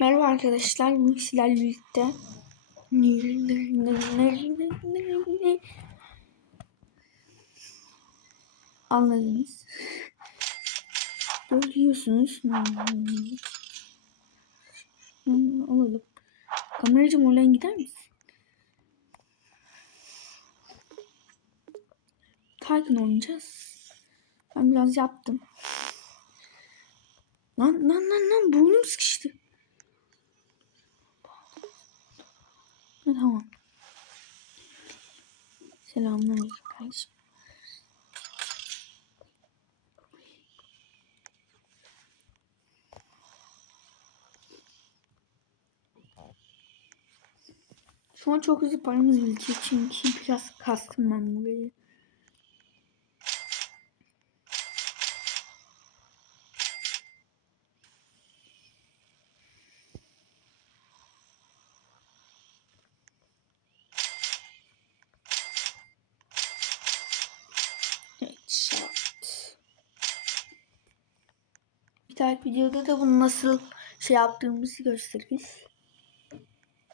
Merhaba arkadaşlar, bugün sizlerle birlikte anladınız. Görüyorsunuz. Alalım. Kameracım oradan gider misin? Titan oynayacağız. Ben biraz yaptım. Lan lan lan lan burnum sıkıştı. Ha, tamam. Selamünaleyküm kardeşim. Şu an çok hızlı paramız bilecek çünkü biraz kastım ben burayı. Dahaki videoda da bunu nasıl şey yaptığımızı gösteririz.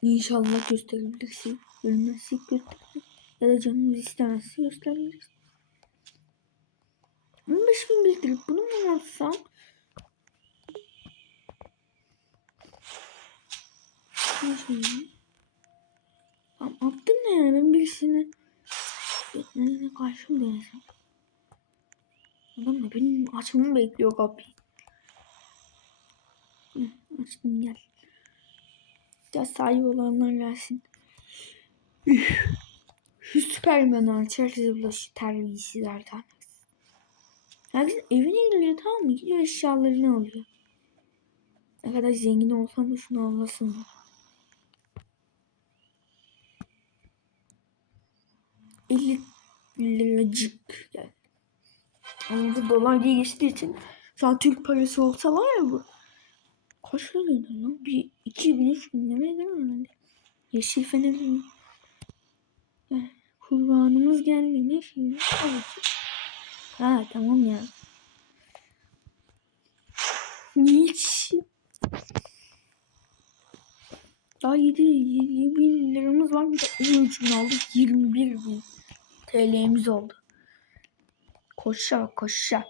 İnşallah gösterebilirsek. Ölmezsek gösteririz. Ya da canımız istemezse gösteririz. 15 bin bildirip bunu mu alsam? Ne şey? Tamam attım ne yani ben birisini ne karşı mı denesem? Adam da benim açmamı bekliyor kapıyı. Açtım gel. Ya sahip olanlar gelsin. Süpermen aç. Herkese bulaşı terbiyesizlerden. Herkes evine geliyor tamam mı? Gidiyor eşyalarını alıyor. Ne kadar zengin olsam da şunu anlasın. Elli liracık yani. Anladı dolar diye geçtiği için şu an Türk parası olsa var ya bu. Kaç lira lan? Bir iki bin üç bin demeye değil mi? Yeşil fenerim. Eh, Kurbanımız geldi. Ne şimdi? Evet. Ha tamam ya. Hiç. Daha 7, 7 bin liramız var. Bir de 13 bin aldık. 21 bin TL'miz oldu. Koşa koşa.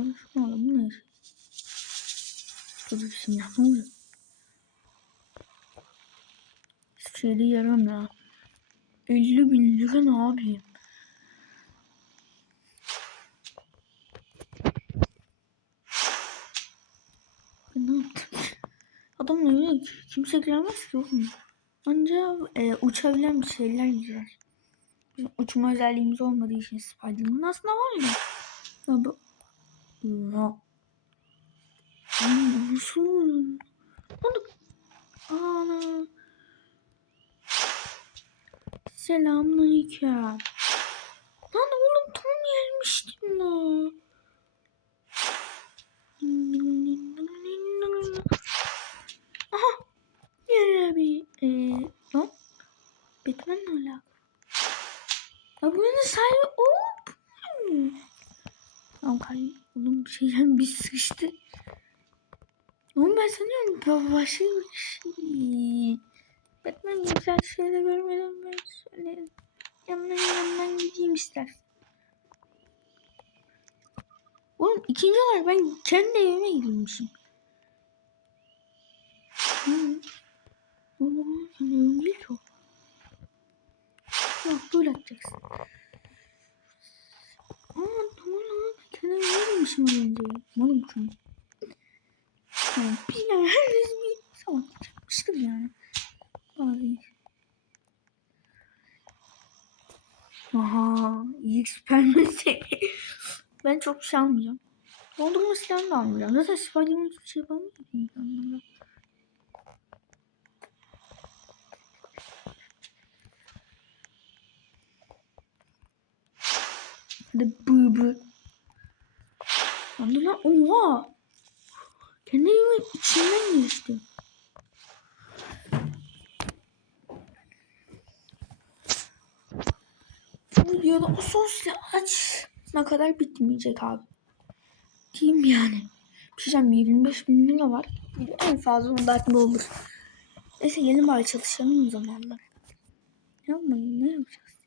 Ya şunu alalım bu ne? Dur bismillah ne oluyor? Hiçbir şeyde yaramıyor. 50 bin lira ne? Ben ne yaptım? Kimse giremez ki oğlum. Ancak e, uçabilen bir şeyler girer. Uçma özelliğimiz olmadığı için Spiderman aslında var ya. Ya bu... Ya. Nasıl? Onu... Ana. Selamünaleyküm. Lan oğlum tam gelmiştim la. Aha. Ya abi. Ee, lan. Batman'le alakalı. Ya bunun sahibi o. Tamam kayın. Şeyden bir sıkıştı. Oğlum ben sanıyorum ba- başka bir şey. Batman güzel şeyler görmeden ben söylerim. Yanından yanından gideyim istersen. Oğlum ikinci olarak ben kendi evime girmişim. Oğlum evim değil ki o. Yok böyle atacaksın. Aa tamam lan. Girmişim az önce. Malım çünkü. Yani bir yani herkes bir salak çıkmıştır yani. Ay. Aha, iyi Superman seri. ben çok şey almayacağım. Dondurma silahını da almayacağım. Zaten Spiderman hiçbir şey yapamıyor ki insanlara. Hadi bı. Lan oha. Kendi evimin içinden geçti. Uy. videoda o sosla açma kadar bitmeyecek abi. Diyeyim yani. Bir şey diyeceğim 25 bin lira var. En fazla 10 dakika olur. Neyse gelin bari çalışalım o zamanlar. Yapmayın ne yapacağız?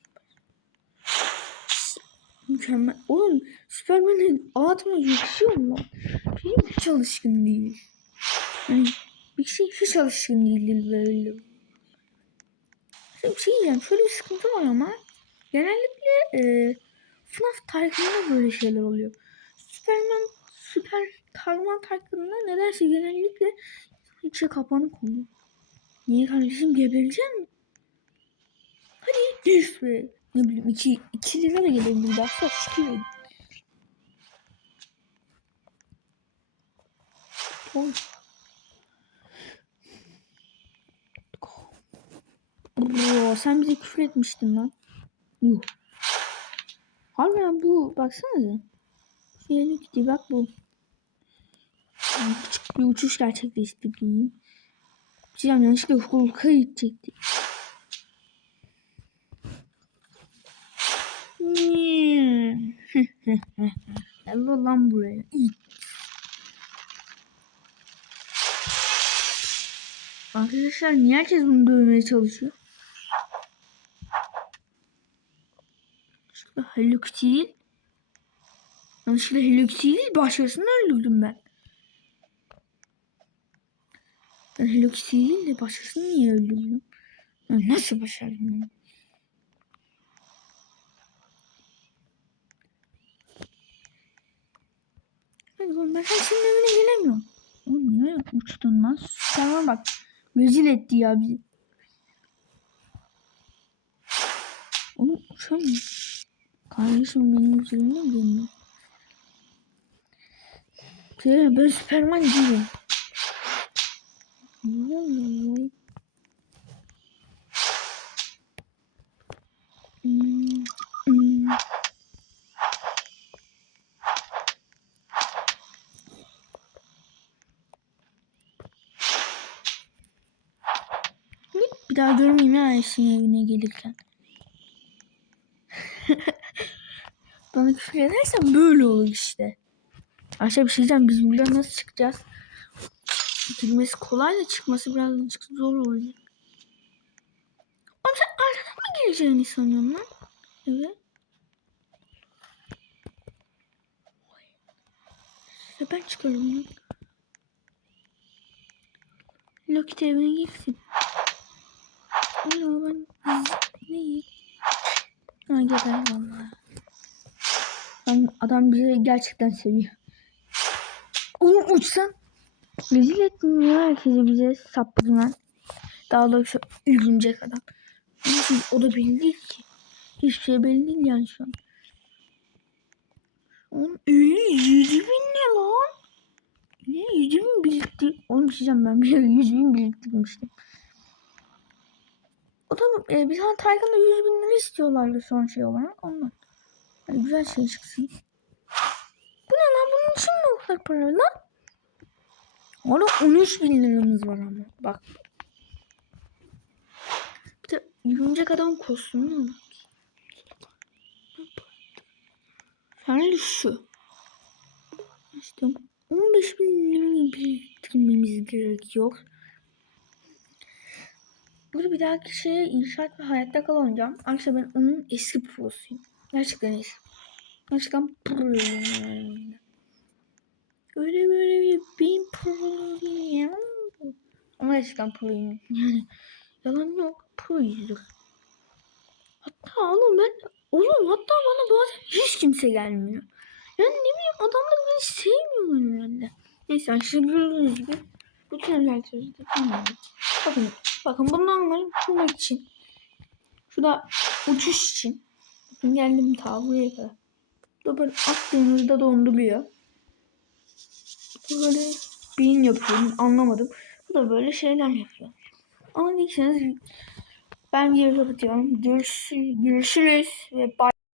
Mükemmel. Oğlum Superman'in altıma yakışıyor mu? Hiç çalışkın değil. Yani bir şey hiç alışkın değildir böyle. Şimdi bir şey diyeceğim. Şöyle bir sıkıntı var ama genellikle e, FNAF Tycoon'da böyle şeyler oluyor. Superman Süper Kahraman Tycoon'da nedense genellikle içe kapanık oluyor. Niye kardeşim geberecek mi? Hadi düş be. Ne bileyim 2 2 lira gelebilir. Baksa şükür edin. Oy. Bro, sen bize küfür etmiştin lan. Yuh. Harbiden bu baksanıza. Şöyle gitti bak bu. Küçük bir uçuş gerçekleştirdi diyeyim. Bir şey yanlışlıkla Hulk'a gidecekti. Gel lan buraya. Arkadaşlar niye herkes bunu dövmeye çalışıyor? Yanlışlıkla Hello Kitty değil. Yanlışlıkla Hello Kitty değil başkasını öldürdüm ben. Ben Hello değil de başkasını niye öldürdüm? Nasıl başardım bunu? Oğlum ben senin evine gelemiyorum. Oğlum niye uçtun lan? Sana bak. Rezil etti ya bizi. Oğlum uçamıyor. Kardeşim benim üzerime mi geliyor? Şey, ben Süperman değilim. Vay. Hmm, bir daha görmeyeyim ya Ayşe'nin evine gelirken. Bana küfür edersen böyle olur işte. Ayşe bir şey diyeceğim biz buradan nasıl çıkacağız? Girmesi kolay da çıkması birazcık zor olacak. Oğlum sen arkadan mı gireceğini sanıyorsun lan? Evet. Ben çıkarım lan. Loki evine gitsin. Ama ben ne Geber vallahi. Adam, adam bizi gerçekten seviyor. Onu uçsan rezil ettin ya herkese bize sapladım ben. Daha doğrusu üzülecek adam. Ama o da belli değil ki. Hiçbir şey belli değil yani şu an. Oğlum öyle yüzü bin ne lan? Ne yüzü bin birikti? Oğlum bir şey ben bir ara yüzü bin biriktirmiştim. O da e, bir tane Taycan'da 100 bin lira istiyorlardı son şey olarak ondan. Yani güzel şey çıksın. Bu ne lan bunun için mi o kadar para lan? Orada 13 bin liramız var ama bak. Bir de yürünecek adam kostümü var. Yani şu. İşte 15 bin lira biriktirmemiz gerekiyor. Burada bir dahaki şeye inşaat ve hayatta kal oynayacağım. Arkadaşlar ben onun eski prosuyum. Gerçekten eski. Gerçekten proyum. Öyle böyle bir bin proyum. Ama gerçekten proyum. Yani yalan yok. Proyuzdur. Hatta oğlum ben oğlum hatta bana bazen hiç kimse gelmiyor. Yani ne bileyim adamlar beni sevmiyor herhalde. Neyse arkadaşlar gördüğünüz gibi bütün evler sözü tamam. Bakın Bakın bundan kurmak için. Şu uçuş için. Bakın geldim ta buraya kadar. Bu da böyle attığınızda donduruyor. Böyle beyin yapıyorum anlamadım. Bu da böyle şeyler yapıyor. Ama ben bir kapatıyorum. Görüşürüz, görüşürüz ve bye.